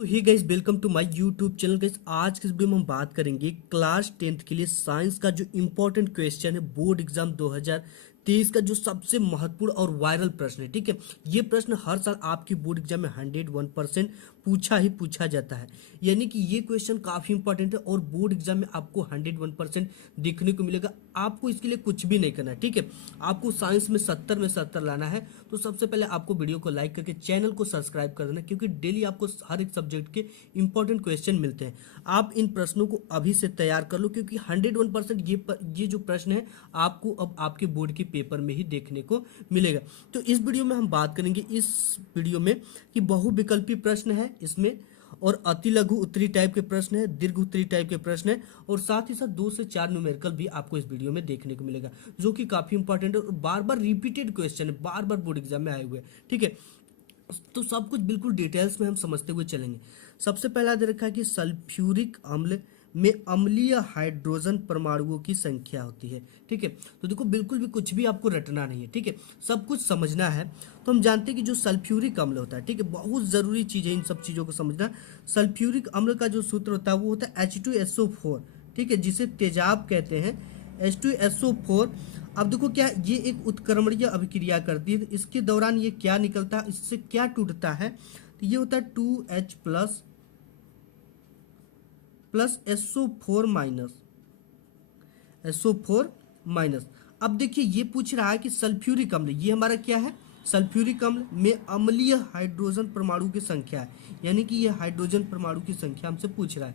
तो hey guys, welcome to my YouTube channel. Guys, आज के इस वीडियो में हम बात करेंगे क्लास 10th के लिए साइंस का जो इम्पोर्टेंट क्वेश्चन है बोर्ड एग्जाम 2023 का, जो सबसे महत्वपूर्ण और वायरल प्रश्न है। ठीक है, ये प्रश्न हर साल आपकी बोर्ड एग्जाम में 101% पूछा ही पूछा जाता है। यानी कि ये क्वेश्चन काफी इंपॉर्टेंट है और बोर्ड एग्जाम में आपको 101% देखने को मिलेगा। आपको इसके लिए कुछ भी नहीं करना है। ठीक है, आपको साइंस में 70 में 70 लाना है। तो सबसे पहले आपको वीडियो को लाइक करके चैनल को सब्सक्राइब कर देना, क्योंकि डेली आपको हर एक सब्जेक्ट के इंपॉर्टेंट क्वेश्चन मिलते हैं। आप इन प्रश्नों को अभी से तैयार कर लो, क्योंकि 101% ये जो प्रश्न है आपको अब आपके बोर्ड के पेपर में ही देखने को मिलेगा। तो इस वीडियो में हम बात करेंगे इस वीडियो में कि बहुविकल्पी प्रश्न है इसमें, और अति लघु उत्तरी टाइप के प्रश्न है, दीर्घ उत्तरी टाइप के प्रश्न है, और साथ ही साथ 2 से 4 न्यूमेरिकल भी आपको इस वीडियो में देखने को मिलेगा, जो कि काफी इंपॉर्टेंट है और बार बार रिपीटेड क्वेश्चन है, बार बार बोर्ड एग्जाम में आए हुए हैं। ठीक है, तो सब कुछ बिल्कुल डिटेल्स में हम समझते हुए चलेंगे। सबसे पहला दे रखा है कि सल्फ्यूरिक अम्ल में अम्लीय हाइड्रोजन परमाणुओं की संख्या होती है। ठीक है, तो देखो बिल्कुल भी कुछ भी आपको रटना नहीं है। ठीक है, सब कुछ समझना है। तो हम जानते हैं कि जो सल्फ्यूरिक अम्ल होता है, ठीक है, बहुत ज़रूरी चीज़ है इन सब चीज़ों को समझना। सल्फ्यूरिक अम्ल का जो सूत्र होता है वो होता है H2SO4। ठीक है, जिसे तेजाब कहते हैं, H2SO4। अब देखो क्या ये एक उत्क्रमणीय अभिक्रिया करती है, इसके दौरान ये क्या निकलता है, इससे क्या टूटता है, तो ये होता है 2H plus SO4 minus SO4 minus. अब देखिए ये पूछ रहा है कि सल्फ्यूरिक अम्ल, ये हमारा क्या है, सल्फ्यूरिक अम्ल में अम्लीय हाइड्रोजन परमाणु की संख्या है, यानी कि ये हाइड्रोजन परमाणु की संख्या हमसे पूछ रहा है।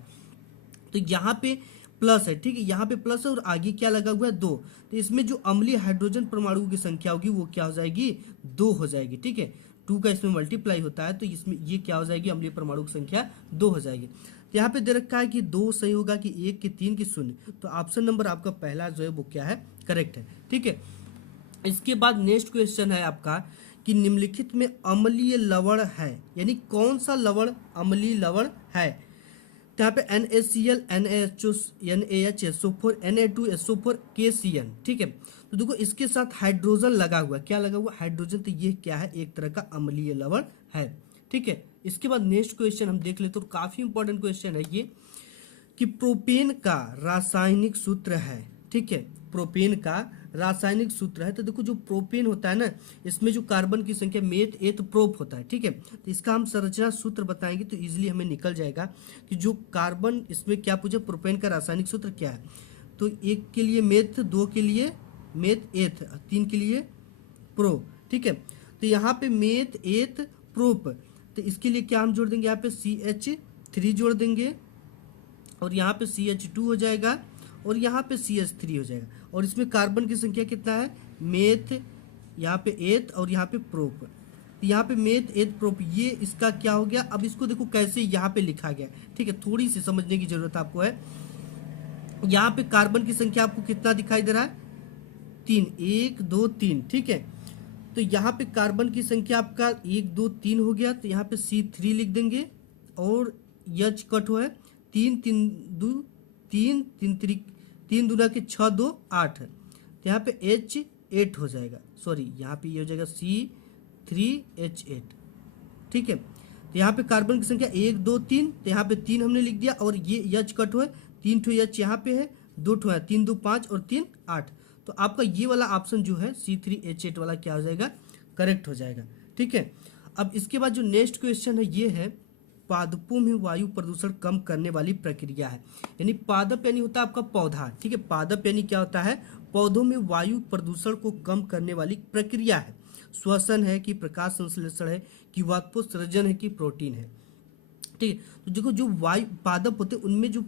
तो यहाँ पे प्लस है, ठीक है, यहाँ पे प्लस है और आगे क्या लगा हुआ है, 2। तो इसमें जो अम्लीय हाइड्रोजन परमाणु की संख्या होगी वो क्या हो जाएगी, 2 हो जाएगी। ठीक है, 2 का इसमें मल्टीप्लाई होता है, तो इसमें ये क्या हो जाएगी, अम्लीय परमाणु की संख्या 2 हो जाएगी। तो यहाँ पे दे रखा है कि 2 सही होगा कि 1 कि 3 कि 0। तो ऑप्शन नंबर आपका पहला जो है वो क्या है, करेक्ट है। ठीक है, इसके बाद नेक्स्ट क्वेश्चन है आपका कि निम्नलिखित में अम्लीय लवण है, यानी कौन सा लवण अम्लीय लवण है। तो यहाँ पे NaCl, NaHO, NaHSO4, Na2SO4, KCN। ठीक है, तो देखो इसके साथ हाइड्रोजन लगा हुआ, क्या लगा हुआ, हाइड्रोजन। तो ये क्या है, एक तरह का अम्लीय लवण है। ठीक है, इसके बाद नेक्स्ट क्वेश्चन हम देख लेते, तो काफी इंपॉर्टेंट क्वेश्चन है ये कि प्रोपेन का रासायनिक सूत्र है। ठीक है, प्रोपेन का रासायनिक सूत्र है। तो देखो जो प्रोपेन होता है ना, इसमें जो कार्बन की संख्या मेथ एथ प्रोप होता है। ठीक है, तो इसका हम संरचना सूत्र बताएंगे तो इजीली हमें निकल जाएगा कि जो कार्बन, इसमें क्या पूछे, प्रोपेन का रासायनिक सूत्र क्या है। तो 1 के लिए मेथ, 2 के लिए मेथ एथ, 3 के लिए प्रो। ठीक है, तो यहाँ पे मेथ एथ प्रोप, तो इसके लिए क्या हम जोड़ देंगे, यहाँ पे CH3 जोड़ देंगे, और यहाँ पे CH2 हो जाएगा, और यहाँ पे CH3 हो जाएगा। और इसमें कार्बन की संख्या कितना है, मेथ, यहाँ पे एथ, और यहाँ पे प्रोप। तो यहाँ पे मेथ एथ प्रोप, ये इसका क्या हो गया। अब इसको देखो कैसे यहाँ पे लिखा गया। ठीक है, थोड़ी सी समझने की जरूरत आपको है। यहाँ पे कार्बन की संख्या आपको कितना दिखाई दे रहा है, 3, 1 2 3। ठीक है, तो यहाँ पे कार्बन की संख्या आपका 1 2 3 हो गया, तो यहाँ पे C3 लिख देंगे, और H कट हुआ है, 3 3 2 3 3 3 दूना के 6 2 8 है, तो यहाँ पे H8 हो जाएगा। सॉरी, यहाँ पे ये हो जाएगा C3H8। ठीक है, तो यहाँ पे कार्बन की संख्या 1 2 3, तो यहाँ पे 3 हमने लिख दिया, और ये H कट हुआ है, 3 ठो H यहाँ पे है, 2 ठो है, 3 2 5 और 3 8। तो आपका ये वाला ऑप्शन जो है C3H8 वाला क्या हो जाएगा, करेक्ट हो जाएगा। ठीक है, अब इसके बाद जो नेक्स्ट क्वेश्चन है ये है पादपों में वायु प्रदूषण कम करने वाली प्रक्रिया है। यानी पादप यानी होता है आपका पौधा। ठीक है, पादप यानी क्या होता है, पौधों में वायु प्रदूषण को कम करने वाली प्रक्रिया है। श्वसन है कि प्रकाश संश्लेषण है कि वाष्पोत्सर्जन है कि प्रोटीन है। ठीक है, तो देखो जो वायु पादप होते हैं उनमें जो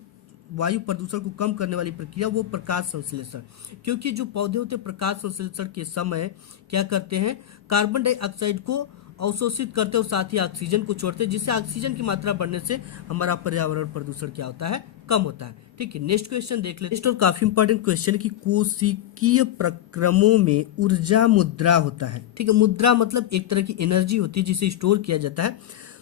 वायु प्रदूषण को कम करने वाली प्रक्रिया वो प्रकाश संश्लेषण, क्योंकि जो पौधे होते हैं प्रकाश संश्लेषण के समय क्या करते हैं, कार्बन डाइऑक्साइड को अवशोषित करते हैं और साथ ही ऑक्सीजन को छोड़ते हैं, जिससे ऑक्सीजन की मात्रा बढ़ने से हमारा पर्यावरण प्रदूषण क्या होता है, कम होता है। ठीक है, नेक्स्ट क्वेश्चन देख लेते हैं। नेक्स्ट और काफी इंपॉर्टेंट क्वेश्चन है कि कोशिकीय प्रक्रमों में ऊर्जा मुद्रा होता है। ठीक है, मुद्रा मतलब एक तरह की एनर्जी होती है जिसे स्टोर किया जाता है।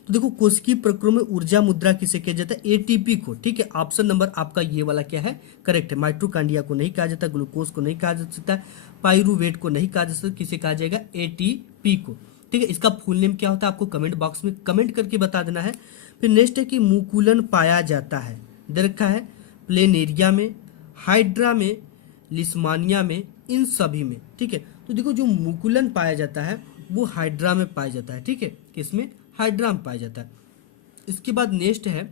तो देखो कोशिकीय प्रक्रम में ऊर्जा मुद्रा किसे कहा जाता है, एटीपी को। ठीक है, ऑप्शन नंबर आपका ये वाला क्या है, करेक्ट है। माइटोकांड्रिया को नहीं कहा जाता, ग्लूकोज को नहीं कहा जा सकता, पाइरूवेट को नहीं कहा जा सकता, किसे कहा जाएगा, एटीपी को। ठीक है, इसका फुल नेम क्या होता है आपको कमेंट बॉक्स में कमेंट करके बता देना है। फिर नेक्स्ट है कि मुकुलन पाया जाता है, दे रखा है प्लेनेरिया में, हाइड्रा में, लिस्मानिया में, इन सभी में। ठीक है, तो देखो जो मुकुलन पाया जाता है वो हाइड्रा में पाया जाता है। ठीक है, किसमें? हाइड्रा में पाया जाता है। इसके बाद नेक्स्ट है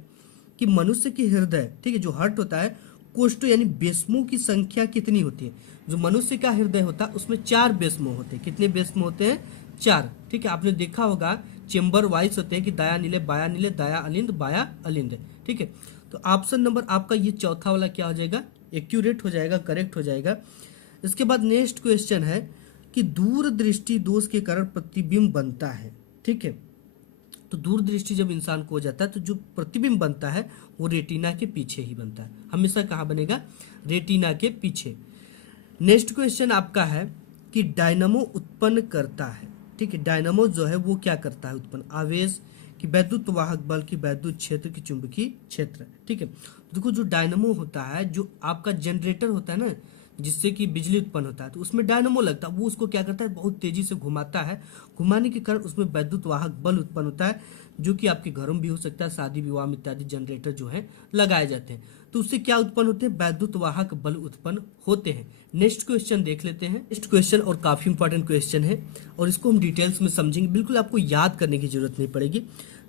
कि मनुष्य की हृदय, ठीक है, जो हार्ट होता है, कोष्ठों यानी बेस्मों की संख्या कितनी होती है? जो मनुष्य का हृदय होता है उसमें 4 बेस्मो होते हैं। कितने बेस्मो होते हैं? 4। ठीक है, आपने देखा होगा चेंबर वाइज होते हैं कि दाया नीले, बाया नीले, दाया अलिंद, बाया अलिंद। ठीक है, तो ऑप्शन नंबर आपका ये चौथा वाला क्या हो जाएगा? एक्यूरेट हो जाएगा, करेक्ट हो जाएगा। इसके बाद नेक्स्ट क्वेश्चन है कि दूरदृष्टि दोष के कारण प्रतिबिंब बनता है। ठीक है, तो दूरदृष्टि जब इंसान को हो जाता है तो जो प्रतिबिंब बनता है वो रेटिना के पीछे ही बनता है। हमेशा कहाँ बनेगा? रेटिना के पीछे। नेक्स्ट क्वेश्चन आपका है कि डायनामो उत्पन्न करता है। ठीक है, डायनामो जो है वो क्या करता है? उत्पन्न आवेश की वैद्युत वाहक बल की वैद्युत क्षेत्र की चुंबकीय क्षेत्र। ठीक है, देखो जो डायनामो होता है, जो आपका जनरेटर होता है ना, जिससे कि बिजली उत्पन्न होता है, तो उसमें डायनामो लगता है, वो उसको क्या करता है? बहुत तेजी से घुमाता है। घुमाने के कारण उसमें वैद्युत वाहक बल उत्पन्न होता है, जो कि आपके घरों में भी हो सकता है, शादी विवाह में इत्यादि जनरेटर जो है लगाए जाते हैं, तो उससे क्या उत्पन्न होते हैं? वैद्युत वाहक बल उत्पन्न होते हैं। नेक्स्ट क्वेश्चन देख लेते हैं। नेक्स्ट क्वेश्चन और काफी इंपॉर्टेंट क्वेश्चन है और इसको हम डिटेल्स में समझेंगे, बिल्कुल आपको याद करने की जरूरत नहीं पड़ेगी।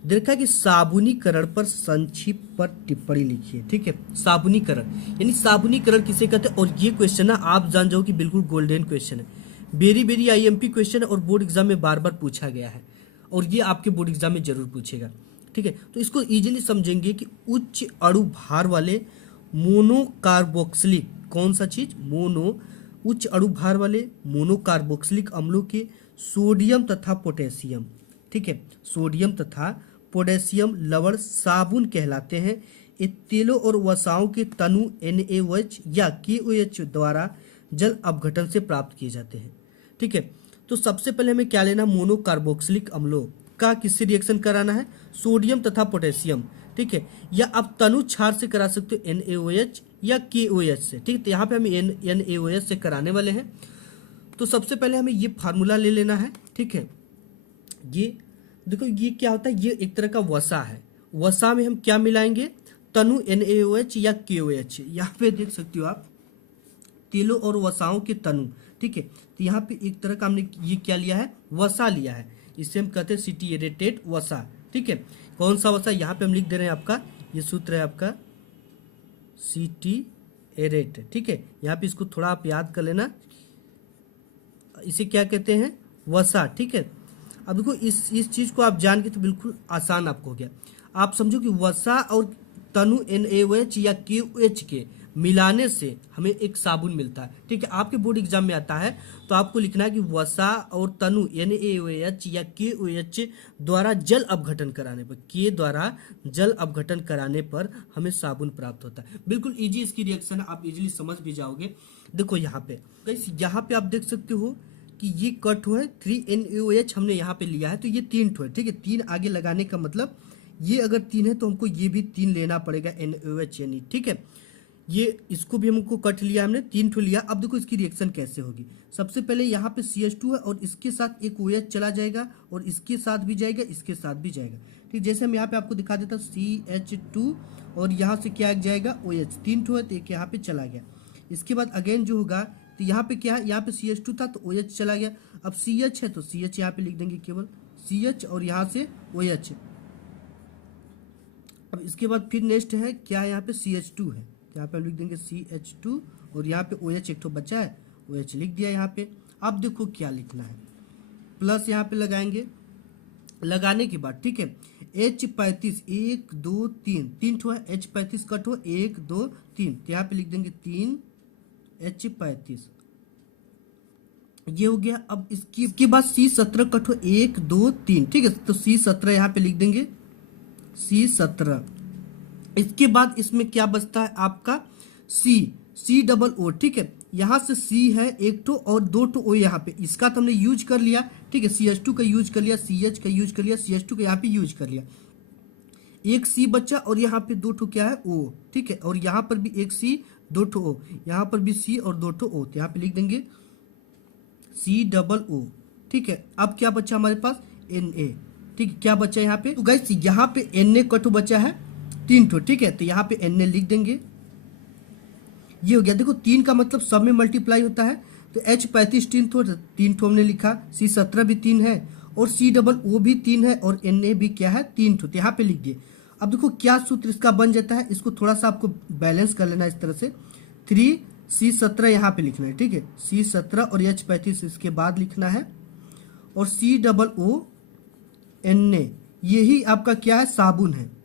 देखा कि साबुनीकरण पर संक्षिप्त पर टिप्पणी लिखिए। ठीक है, साबुनीकरण यानी साबुनीकरण किसे कहते हैं? और ये क्वेश्चन ना आप जान जाओ कि बिल्कुल गोल्डन क्वेश्चन है, वेरी वेरी आईएमपी क्वेश्चन है और बोर्ड एग्जाम में बार बार पूछा गया है और ये आपके बोर्ड एग्जाम में जरूर पूछेगा। ठीक है, तो इसको इजीली समझेंगे कि उच्च अणु भार वाले मोनोकार्बोक्सिलिक, कौन सा चीज? उच्च अणु भार वाले मोनोकार्बोक्सिलिक अम्लों के सोडियम तथा पोटेशियम, ठीक है, सोडियम तथा पोटेशियम लवण साबुन कहलाते हैं। ये तेलों और वसाओं के तनु NaOH या KOH द्वारा जल अपघटन से प्राप्त किए जाते हैं। ठीक है, तो सबसे पहले हमें क्या लेना? मोनोकार्बोक्सिलिक अम्लों का किससे रिएक्शन कराना है? सोडियम तथा पोटेशियम। ठीक है, या आप तनु क्षार से करा सकते हो, NaOH या KOH से। ठीक है, तो यहाँ पे हम NaOH से कराने वाले हैं। तो सबसे पहले हमें ये फार्मूला ले लेना है। ठीक है, ये देखो ये क्या होता है? ये एक तरह का वसा है। वसा में हम क्या मिलाएंगे? तनु NaOH या KOH। यहाँ पे देख सकते हो आप, तेलों और वसाओं के तनु। ठीक है, तो यहाँ पे एक तरह का हमने ये क्या लिया है? वसा लिया है। इसे हम कहते हैं सिटिएरेटेड वसा। ठीक है, कौन सा वसा? यहाँ पे हम लिख दे रहे हैं, आपका ये सूत्र है आपका सिटिएरेट। ठीक है, यहाँ पे इसको थोड़ा आप याद कर लेना, इसे क्या कहते हैं? वसा। ठीक है, अब देखो इस चीज को आप जान के तो बिल्कुल आसान आपको हो गया। आप समझो कि वसा और तनु NaOH या KOH के मिलाने से हमें एक साबुन मिलता है। ठीक है, आपके बोर्ड एग्जाम में आता है तो आपको लिखना है कि वसा और तनु NaOH या KOH द्वारा जल अपघटन कराने पर, के द्वारा जल अपघटन कराने पर हमें साबुन प्राप्त होता है। बिल्कुल इजी इसकी रिएक्शन है, आप इजीली समझ भी जाओगे। देखो यहाँ पे आप देख सकते हो कि ये कट हुआ है, 3NaOH हमने यहाँ पे लिया है, तो ये 3 ठो है। ठीक है, 3 आगे लगाने का मतलब ये अगर 3 है तो हमको ये भी 3 लेना पड़ेगा, NaOH यानी। ठीक है, ये इसको भी हमको कट लिया हमने, 3 ठो लिया। अब देखो इसकी रिएक्शन कैसे होगी। सबसे पहले यहाँ पे CH2 है और इसके साथ एक OH चला जाएगा और इसके साथ भी जाएगा, इसके साथ भी जाएगा। ठीक, जैसे हम यहाँ पे आपको दिखा देता हूँ, CH2 और यहाँ से क्या जाएगा? OH। 3 ठो है तो एक यहाँ पे चला गया। इसके बाद अगेन जो होगा, तो यहाँ पे क्या है? यहाँ पे CH2 था तो OH चला गया। अब CH है तो CH यहाँ पे लिख देंगे, केवल CH, और यहाँ से OH। अब इसके बाद फिर नेक्स्ट है क्या है? यहाँ पे CH2 है, यहाँ पे हम लिख देंगे CH2 और यहाँ पे OH एक तो बचा है, OH लिख दिया यहाँ पे। अब देखो क्या लिखना है, प्लस यहाँ पे लगाएंगे। लगाने के बाद ठीक है, H35 1 2 3, 3 ठो है, H35 कट हो 1 2 3, तो यहाँ पे लिख देंगे 3 H35, ये हो गया। अब इसके बाद C17 कट हो 1 2 3, ठीक है, तो C17 यहाँ पे लिख देंगे C17। इसके बाद इसमें क्या बचता है आपका C डबल O, ठीक है, यहाँ से C है एक टो और 2 टो O यहाँ पे, इसका तो हमने यूज कर लिया, ठीक है, CH2 का यूज कर लिया, CH का यूज कर लिया, CH2 का यहाँ पे यूज कर लिया, एक C बचा और यहाँ पे 2 टो क्या है O, ठीक है, और यहाँ पर भी एक C 2 टो O, यहाँ पर भी C और 2 टो O, तो यहाँ पे लिख देंगे C डबल O, ठीक है। अब क्या बचा हमारे पास Na, ठीक है, क्या बचा यहाँ पे, तो गाइस यहाँ पे Na कटो बचा है 3 ठो, ठीक है, तो यहाँ पे Na लिख देंगे। ये हो गया, देखो 3 का मतलब सब में मल्टीप्लाई होता है, तो H35 3 ठो हमने लिखा, C17 भी 3 है, और COO भी 3 है, और Na भी क्या है 3 ठो, तो यहाँ पे लिख दिए। अब देखो क्या सूत्र इसका बन जाता है, इसको थोड़ा सा आपको बैलेंस कर लेना इस तरह से, 3C17 यहाँ पे लिखना है, ठीक है, C17 और H35 इसके बाद लिखना है, और COO Na यही आपका क्या है, साबुन है,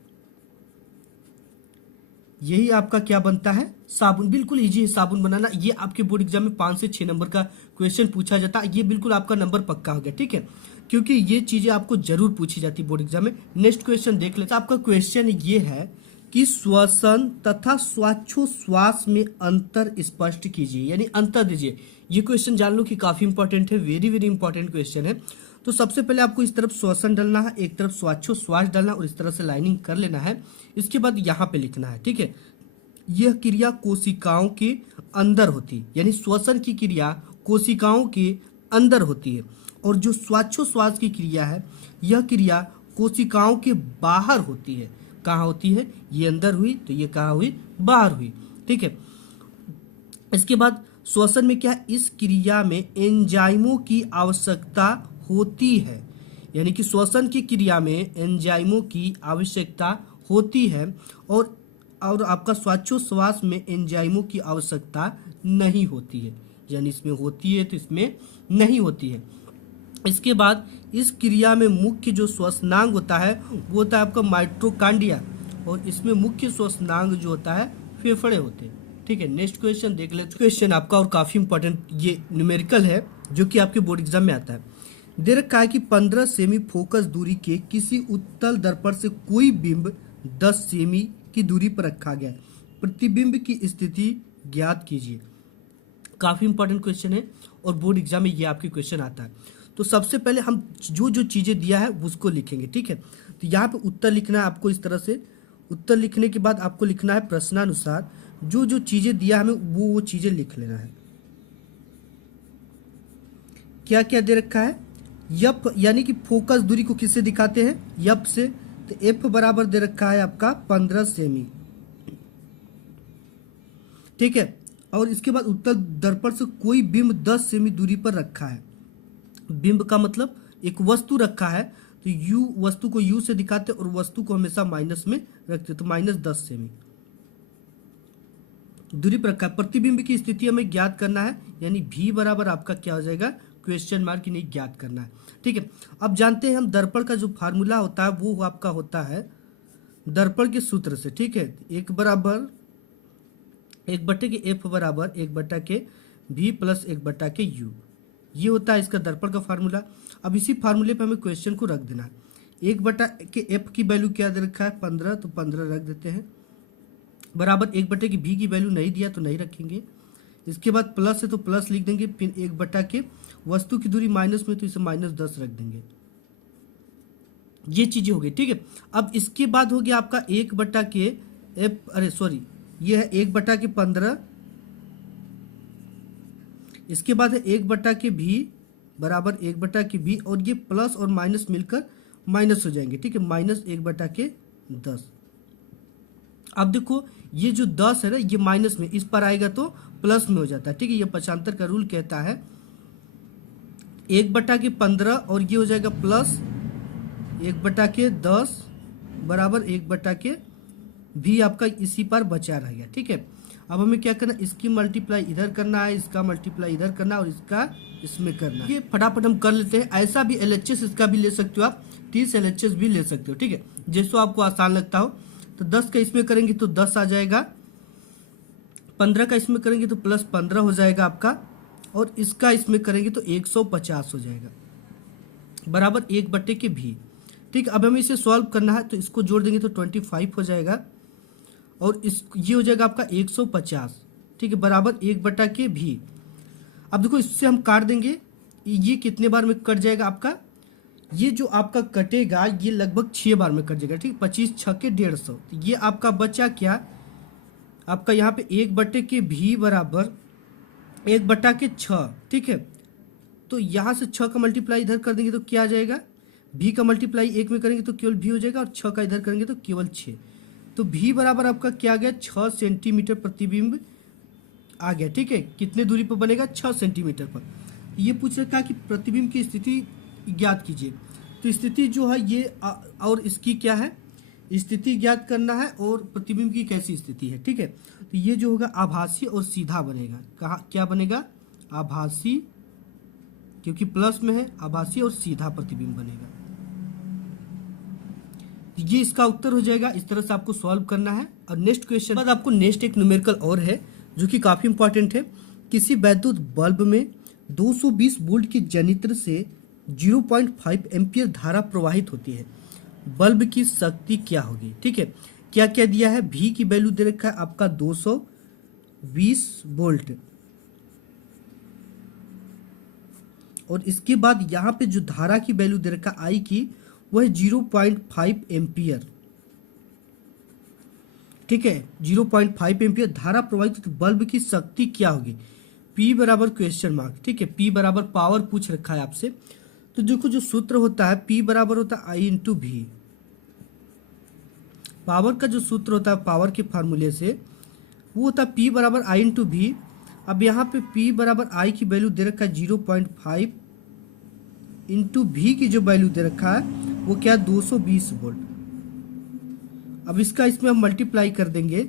यही आपका क्या बनता है, साबुन। बिल्कुल इजी है साबुन बनाना, ये आपके बोर्ड एग्जाम में 5 से 6 नंबर का क्वेश्चन पूछा जाता है, ये बिल्कुल आपका नंबर पक्का हो गया, ठीक है, क्योंकि ये चीजें आपको जरूर पूछी जाती है बोर्ड एग्जाम में। नेक्स्ट क्वेश्चन देख लेते हैं। आपका क्वेश्चन ये है कि श्वसन तथा श्वासोच्छ्वास में अंतर स्पष्ट कीजिए, यानी अंतर दीजिए। ये क्वेश्चन जान लो कि काफी इंपॉर्टेंट है, वेरी वेरी इंपॉर्टेंट क्वेश्चन है। तो सबसे पहले आपको इस तरफ श्वसन डालना है, एक तरफ श्वासोच्छ्वास डालना, और इस तरह से लाइनिंग कर लेना है। इसके बाद यहाँ पे लिखना है, ठीक है, यह क्रिया कोशिकाओं के अंदर होती है, यानी श्वसन की क्रिया कोशिकाओं के अंदर होती है, और जो श्वासोच्छ्वास की क्रिया है यह क्रिया कोशिकाओं के बाहर होती है। कहाँ होती है, ये अंदर हुई, तो ये कहाँ हुई, बाहर हुई, ठीक है। इसके बाद श्वसन में क्या, इस क्रिया में एंजाइमों की आवश्यकता होती है, यानी कि श्वसन की क्रिया में एंजाइमों की आवश्यकता होती है, और आपका श्वासोच्छ्वास में एंजाइमों की आवश्यकता नहीं होती है, यानी इसमें होती है तो इसमें नहीं होती है। इसके बाद इस क्रिया में मुख्य जो श्वसनांग होता है वो होता है आपका माइटोकॉन्ड्रिया, और इसमें मुख्य श्वसनांग जो होता है फेफड़े होते हैं, ठीक है। नेक्स्ट क्वेश्चन देख लेते। क्वेश्चन आपका और काफी इंपॉर्टेंट, ये न्यूमेरिकल है जो कि आपके बोर्ड एग्जाम में आता है। दे रखा है कि 15 सेमी फोकस दूरी के किसी उत्तल दर्पण से कोई बिंब 10 सेमी की दूरी पर रखा गया है, प्रतिबिंब की स्थिति ज्ञात कीजिए। काफी इंपॉर्टेंट क्वेश्चन है और बोर्ड एग्जाम में ये आपके क्वेश्चन आता है। तो सबसे पहले हम जो जो चीजें दिया है उसको लिखेंगे, ठीक है। तो यहाँ पे उत्तर लिखना है आपको, इस तरह से उत्तर लिखने के बाद आपको लिखना है प्रश्नानुसार जो जो चीजें दिया हमें वो चीजें लिख लेना है। क्या क्या दे रखा है, यप, यानी कि फोकस दूरी को किससे दिखाते हैं, यप से, तो एफ बराबर दे रखा है आपका 15 सेमी, ठीक है। और इसके बाद उत्तल दर्पण से कोई बिंब 10 सेमी दूरी पर रखा है। बिंब का मतलब एक वस्तु रखा है, तो यू, वस्तु को यू से दिखाते और वस्तु को हमेशा माइनस में रखते, तो -10 सेमी दूरी पर रखा है। प्रतिबिंब की स्थिति हमें ज्ञात करना है, यानी भी बराबर आपका क्या हो जाएगा, क्वेश्चन मार्क, नहीं ज्ञात करना है, ठीक है। अब जानते हैं हम दर्पण का जो फार्मूला होता है वो आपका होता है दर्पण के सूत्र से, ठीक है। 1/F बराबर 1/K V plus 1/K U, ये होता है इसका दर्पण का फार्मूला। अब इसी फार्मूले पे हमें क्वेश्चन को रख देना है। 1/F की वैल्यू क्या दे रखा है, 15, तो 15 रख देते हैं, बराबर 1/K V की वैल्यू नहीं दिया तो नहीं रखेंगे। इसके बाद प्लस है तो प्लस लिख देंगे, फिर 1/K वस्तु की दूरी माइनस में, तो इसे -10 रख देंगे। ये चीजें हो गई, ठीक है। अब इसके बाद हो गया आपका 1/K F, अरे सॉरी, ये है 1/K 15, इसके बाद है 1/K V बराबर 1/K V, और ये प्लस और माइनस मिलकर माइनस हो जाएंगे, ठीक है, -1/K 10। अब देखो ये जो 10 है ना, ये माइनस में, इस पर आएगा तो प्लस में हो जाता है, ठीक है। ये पक्षांतर का रूल कहता है 1/K 15 और ये हो जाएगा प्लस 1/K 10 बराबर 1/K भी आपका इसी पर बचा रह गया, ठीक है। अब हमें क्या करना, इसकी मल्टीप्लाई इधर करना है, इसका मल्टीप्लाई इधर करना, और इसका इसमें करना है। ये फटाफट हम कर लेते हैं। ऐसा भी LHS इसका भी ले सकते हो आप, 30 LHS भी ले सकते हो, ठीक है, जैसो आपको आसान लगता हो। तो 10 का इसमें करेंगे तो 10 आ जाएगा, 15 का इसमें करेंगे तो प्लस 15 हो जाएगा आपका, और इसका इसमें करेंगे तो 150 हो जाएगा, बराबर 1/K भी, ठीक। अब हमें इसे सॉल्व करना है, तो इसको जोड़ देंगे तो 25 हो जाएगा, और इस ये हो जाएगा आपका 150, ठीक है, बराबर 1/K भी। अब देखो इससे हम काट देंगे, ये कितने बार में कट जाएगा आपका, ये जो आपका कटेगा ये लगभग 6 बार में कट जाएगा, ठीक, 25 6 के 150, तो ये आपका बचा क्या, आपका यहाँ पे 1/K भी बराबर 1/K 6, ठीक है। तो यहाँ से 6 का मल्टीप्लाई इधर कर देंगे तो क्या आ जाएगा, भी का मल्टीप्लाई 1 में करेंगे तो केवल भी हो जाएगा और 6 का इधर करेंगे तो केवल 6। तो भी बराबर आपका क्या आ गया 6 सेंटीमीटर प्रतिबिंब आ गया। ठीक है, कितने दूरी पर बनेगा 6 सेंटीमीटर पर। ये पूछ रखा है कि प्रतिबिंब की स्थिति ज्ञात कीजिए। तो स्थिति जो है ये और इसकी क्या है, स्थिति ज्ञात करना है और प्रतिबिंब की कैसी स्थिति है। ठीक है, तो ये जो होगा आभासी और सीधा बनेगा। कहाँ क्या बनेगा, आभासी, क्योंकि प्लस में है, आभासी और सीधा प्रतिबिंब बनेगा। ये इसका उत्तर हो जाएगा। इस तरह से आपको सॉल्व करना है। और नेक्स्ट क्वेश्चन बाद आपको नेक्स्ट एक न्यूमेरिकल और है जो कि काफी इंपॉर्टेंट है। किसी वैद्युत बल्ब में 220 वोल्ट की जनित्र से 0.5 एम्पियर धारा प्रवाहित होती है, बल्ब की शक्ति क्या होगी। ठीक है, क्या क्या दिया है, भी की वैल्यू दे रखा है आपका 220 वोल्ट, और इसके बाद यहाँ पे जो धारा की वैल्यू दे रखा है आई की, वह है 0.5 एम्पियर। ठीक है, 0.5 एम्पियर धारा प्रवाहित, तो बल्ब की शक्ति क्या होगी। P बराबर क्वेश्चन मार्क। ठीक है, P बराबर पावर पूछ रखा है आपसे। तो देखो जो सूत्र होता है P बराबर होता है I इंटू भी। पावर का जो सूत्र होता है पावर के फार्मूले से वो होता है P बराबर I इंटू भी। अब यहाँ पे P बराबर I की वैल्यू दे रखा है 0.5 इंटू भी की जो वैल्यू दे रखा है वो क्या है 220 वोल्ट। अब इसका इसमें हम मल्टीप्लाई कर देंगे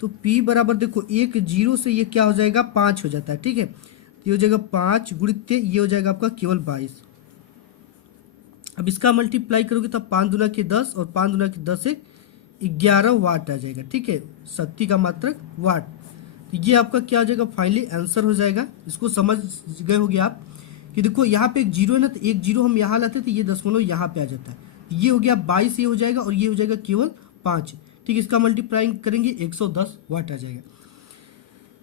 तो P बराबर देखो एक जीरो से ये क्या हो जाएगा 5 हो जाता है। ठीक है, ये हो जाएगा 5 गुणित ये हो जाएगा आपका केवल 22। अब इसका मल्टीप्लाई करोगे तो 5 दूना के 10 और 5 दूना के 10 से 11 वाट आ जाएगा। ठीक है, शक्ति का मात्रक वाट। तो ये आपका क्या हो जाएगा फाइनली आंसर हो जाएगा। इसको समझ गए होगे आप कि देखो यहाँ पे एक जीरो है ना, तो एक जीरो हम यहाँ लाते तो ये दशमलव यहाँ पे आ जाता है। ये हो गया 22, ये हो जाएगा और ये हो जाएगा केवल 5। ठीक है, इसका मल्टीप्लाइंग करेंगे 110 वाट आ जाएगा।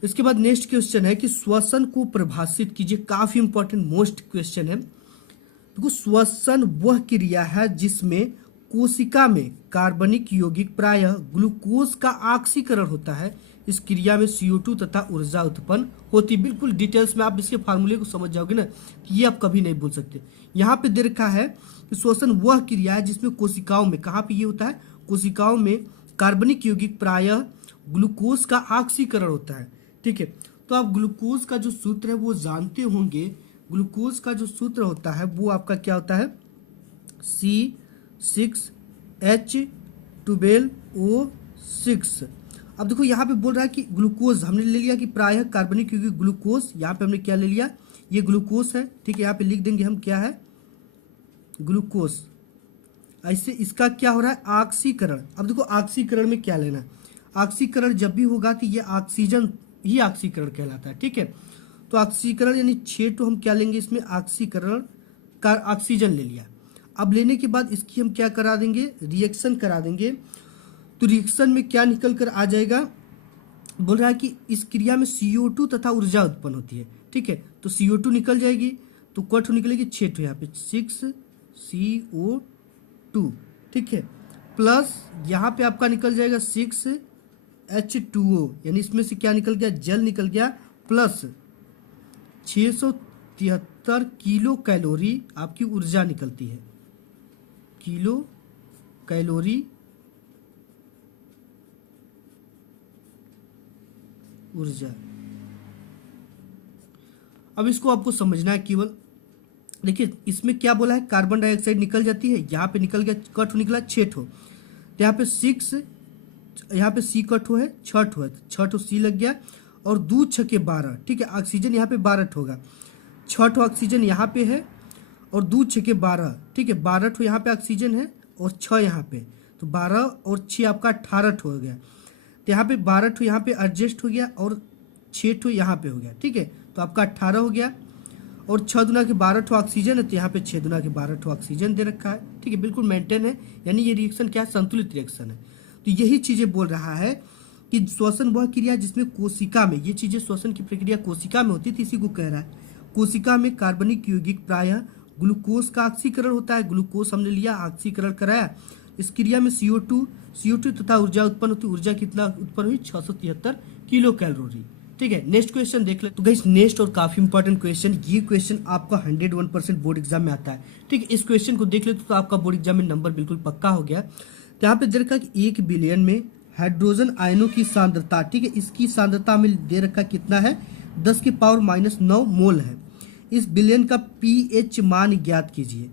इसके बाद नेक्स्ट क्वेश्चन है कि श्वसन को परिभाषित कीजिए। काफी इंपॉर्टेंट मोस्ट क्वेश्चन है। देखो श्वसन वह क्रिया है जिसमें कोशिका में कार्बनिक यौगिक प्रायः ग्लूकोज का ऑक्सीकरण होता है। इस क्रिया में CO2 तथा ऊर्जा उत्पन्न होती। बिल्कुल डिटेल्स में आप इसके फार्मूले को समझ जाओगे ना, ये आप कभी नहीं भूल सकते। यहाँ पे दे रखा है कि श्वसन वह क्रिया है जिसमें कोशिकाओं में, कहाँ पे ये होता है, कोशिकाओं में कार्बनिक यौगिक प्रायः ग्लूकोज का ऑक्सीकरण होता है। ठीक है, तो आप ग्लूकोज का जो सूत्र है वो जानते होंगे। ग्लूकोज का जो सूत्र होता है वो आपका क्या होता है C6H12O6। अब देखो यहाँ पे बोल रहा है कि ग्लूकोज हमने ले लिया कि प्रायः कार्बनिक यौगिक ग्लूकोज, यहाँ पे हमने क्या ले लिया, ये ग्लूकोज है। ठीक है, यहाँ पे लिख देंगे हम क्या है ग्लूकोज। ऐसे इसका क्या हो रहा है ऑक्सीकरण। अब देखो ऑक्सीकरण में क्या लेना है, ऑक्सीकरण जब भी होगा तो ये ऑक्सीजन ही ऑक्सीकरण कहलाता है। ठीक है, तो ऑक्सीकरण यानी 6 तो हम क्या लेंगे इसमें ऑक्सीकरण का ऑक्सीजन ले लिया। अब लेने के बाद इसकी हम क्या करा देंगे, रिएक्शन करा देंगे। तो रिएक्शन में क्या निकल कर आ जाएगा, बोल रहा है कि इस क्रिया में CO2 तथा ऊर्जा उत्पन्न होती है। ठीक है, तो CO2 निकल जाएगी तो कट निकलेगी 6 यहाँ पे 6CO2। ठीक है, प्लस यहाँ पे आपका निकल जाएगा 6H2O, यानी इसमें से क्या निकल गया जल निकल गया, प्लस 673 किलो कैलोरी आपकी ऊर्जा निकलती है। किलो कैलोरी ऊर्जा। अब इसको आपको समझना है केवल। देखिए इसमें क्या बोला है, कार्बन डाइऑक्साइड निकल जाती है, यहाँ पे निकल गया कट निकला 6 ठो, तो यहाँ पे 6, यहाँ पे C कट है 6 ठो है, 6 ठो C लग गया और 2 6 12। ठीक है, ऑक्सीजन यहाँ पे 12 ठो होगा, 6 ठो ऑक्सीजन यहाँ पे है और 2 6 12। ठीक है, 12 ठो यहाँ पे ऑक्सीजन है और 6 यहाँ पे, तो 12 और 6 आपका 18 ठो हो गया। तो यहाँ पे 12 ठो यहाँ पे एडजस्ट हो गया और 6 ठो यहाँ पे हो गया। ठीक है, तो आपका 18 हो गया और 6 दुना के 12 ठो ऑक्सीजन है, तो यहाँ पे 6 दुना के 12 ठो ऑक्सीजन दे रखा है। ठीक है, बिल्कुल मेंटेन है, यानी ये रिएक्शन क्या है संतुलित रिएक्शन है। तो यही चीजें बोल रहा है कि श्वसन वह क्रिया जिसमें कोशिका में, ये चीजें श्वसन की प्रक्रिया कोशिका में होती थी, इसी को कह रहा है। कोशिका में कार्बनिक यौगिक प्रायः ग्लूकोज का ऑक्सीकरण होता है। ग्लूकोज हमने लिया ऑक्सीकरण कराया। इस क्रिया में CO2 तथा ऊर्जा उत्पन्न होती है। ऊर्जा कितना उत्पन्न हुई 673 किलो कैलोरी। ठीक है, नेक्स्ट क्वेश्चन देख ले। तो गाइस नेक्स्ट और काफी इंपॉर्टेंट क्वेश्चन, ये क्वेश्चन आपका 101% बोर्ड एग्जाम में आता है। ठीक है, इस क्वेश्चन को देख ले तो आपका बोर्ड एग्जाम में नंबर बिल्कुल पक्का हो गया। तो यहाँ पे दे रखा कि 1 बिलियन में हाइड्रोजन आयनों की सांद्रता, ठीक है, इसकी सांद्रता में दे रखा कितना है, 10⁻⁹ मोल है। इस बिलियन का पीएच मान ज्ञात कीजिए।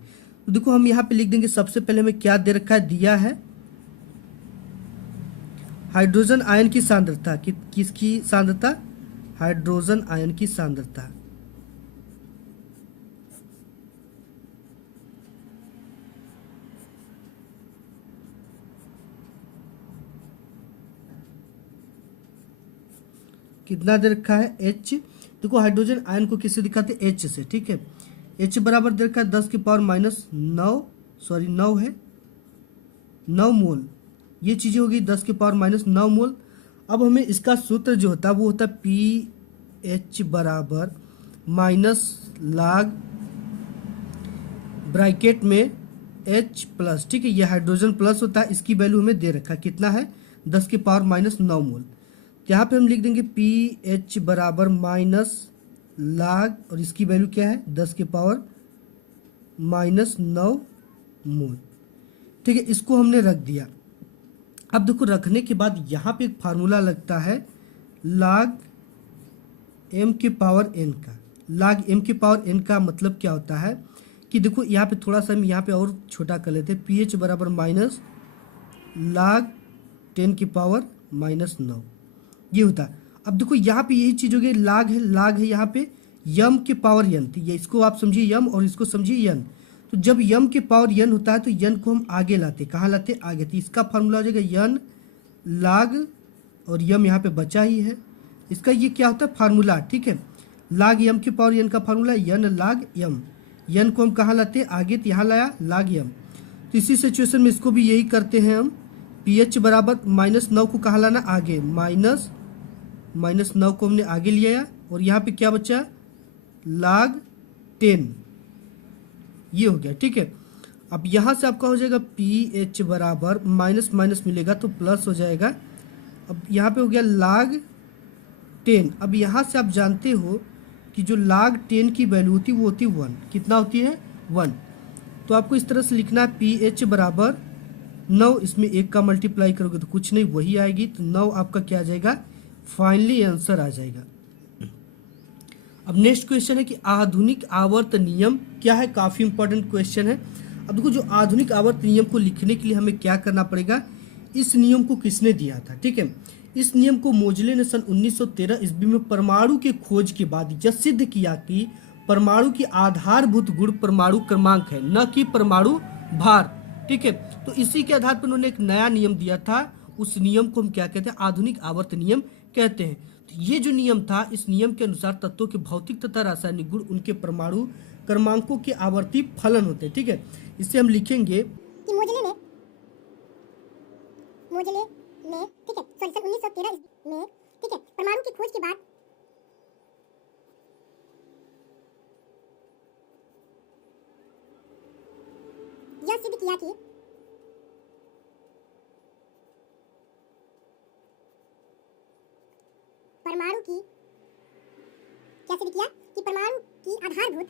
तो देखो हम यहाँ पे लिख देंगे, सबसे पहले हमें क्या दे रखा है, दिया है हाइड्रोजन आयन की सांद्रता, किसकी सांद्रता, हाइड्रोजन आयन की सांद्रता। कितना दे रखा है, H। देखो हाइड्रोजन आयन को किससे दिखाते हैं, H से। ठीक है, H बराबर दे रखा है 10⁻⁹ है 9 मोल। ये चीजें होगी 10⁻⁹ मोल। अब हमें इसका सूत्र जो होता है वो होता है pH बराबर -log ब्रैकेट में H प्लस। ठीक है, ये हाइड्रोजन प्लस होता है, इसकी वैल्यू हमें दे रखा है कितना है, 10⁻⁹ मोल। यहाँ पे हम लिख देंगे pH बराबर -log और इसकी वैल्यू क्या है, 10⁻⁹ मोल। ठीक है, इसको हमने रख दिया। अब देखो रखने के बाद यहाँ पे एक फार्मूला लगता है log m⁴n का। log m⁴n का मतलब क्या होता है कि देखो यहाँ पे थोड़ा सा हम यहाँ पे और छोटा कर लेते हैं, pH बराबर -log 10⁻⁹ ये होता है। अब देखो यहाँ पे यही चीज हो गई, log है यहाँ पे m⁴n, तो ये इसको आप समझिए m और इसको समझिए n। तो जब m⁴n होता है तो n को हम आगे लाते, कहाँ लाते, आगे। तो इसका फार्मूला हो जाएगा n log और m यहाँ पे बचा ही है, इसका ये क्या होता है फार्मूला। ठीक है, log m⁴n का formula n log m, n को हम कहाँ लाते, आगे, तो यहाँ लाया log m। तो इसी सिचुएशन में इसको भी यही करते हैं हम, pH बराबर -9 को कहाँ लाना, आगे, -9 को हमने आगे लिया और यहाँ पे क्या बचा, log 10, ये हो गया। ठीक है, अब यहाँ से आपका हो जाएगा pH बराबर माइनस मिलेगा तो प्लस हो जाएगा। अब यहाँ पे हो गया log 10। अब यहाँ से आप जानते हो कि जो log 10 की वैल्यू होती है वो होती है 1। कितना होती है, 1। तो आपको इस तरह से लिखना है pH बराबर 9, इसमें 1 का मल्टीप्लाई करोगे तो कुछ नहीं, वही आएगी। तो 9 आपका क्या आ जाएगा, फाइनली आंसर आ जाएगा। अब नेक्स्ट क्वेश्चन है कि आधुनिक आवर्त नियम क्या है, काफी इंपॉर्टेंट क्वेश्चन है। अब देखो जो आधुनिक आवर्त नियम को लिखने के लिए हमें क्या करना पड़ेगा, इस नियम को किसने दिया था। ठीक है, इस नियम को मोजले ने सन 1913 ईस्वी में परमाणु के खोज के बाद यह सिद्ध किया कि परमाणु की आधारभूत गुण परमाणु क्रमांक है, न कि परमाणु भार। ठीक है, तो इसी के आधार पर उन्होंने एक नया नियम दिया था, उस नियम को हम क्या कहते हैं, आधुनिक आवर्त नियम कहते हैं। तो ये जो नियम था, इस नियम के अनुसार तत्वों के भौतिक तथा रासायनिक गुण उनके परमाणु क्रमांकों के आवर्ती फलन होते हैं। ठीक है, इसे हम लिखेंगे कि मोजले ने ठीक है, सन 1913 में, ठीक है, परमाणु की खोज के बाद यह सिद्ध किया कि परमाणु की, क्या सिद्ध किया कि परमाणु की आधारभूत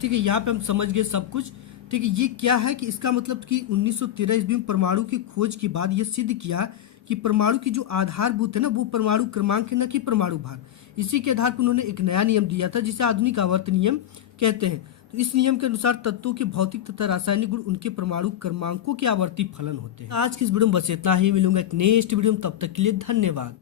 ठीक है, यहाँ पे हम समझ गए सब कुछ। ठीक है, ये क्या है कि इसका मतलब कि 1913 ईस्वी में परमाणु की खोज के बाद ये सिद्ध किया कि परमाणु की जो आधारभूत है ना वो परमाणु क्रमांक है, न कि परमाणु भार। इसी के आधार पर उन्होंने एक नया नियम दिया था जिसे आधुनिक आवर्त नियम कहते हैं। तो इस नियम के अनुसार तत्वों के भौतिक तथा रासायनिक गुण उनके परमाणु क्रमांकों के आवर्ती फलन होते हैं। आज की इस वीडियो में बस इतना ही, मिलूंगा एक नेक्स्ट वीडियो में, तब तक के लिए धन्यवाद।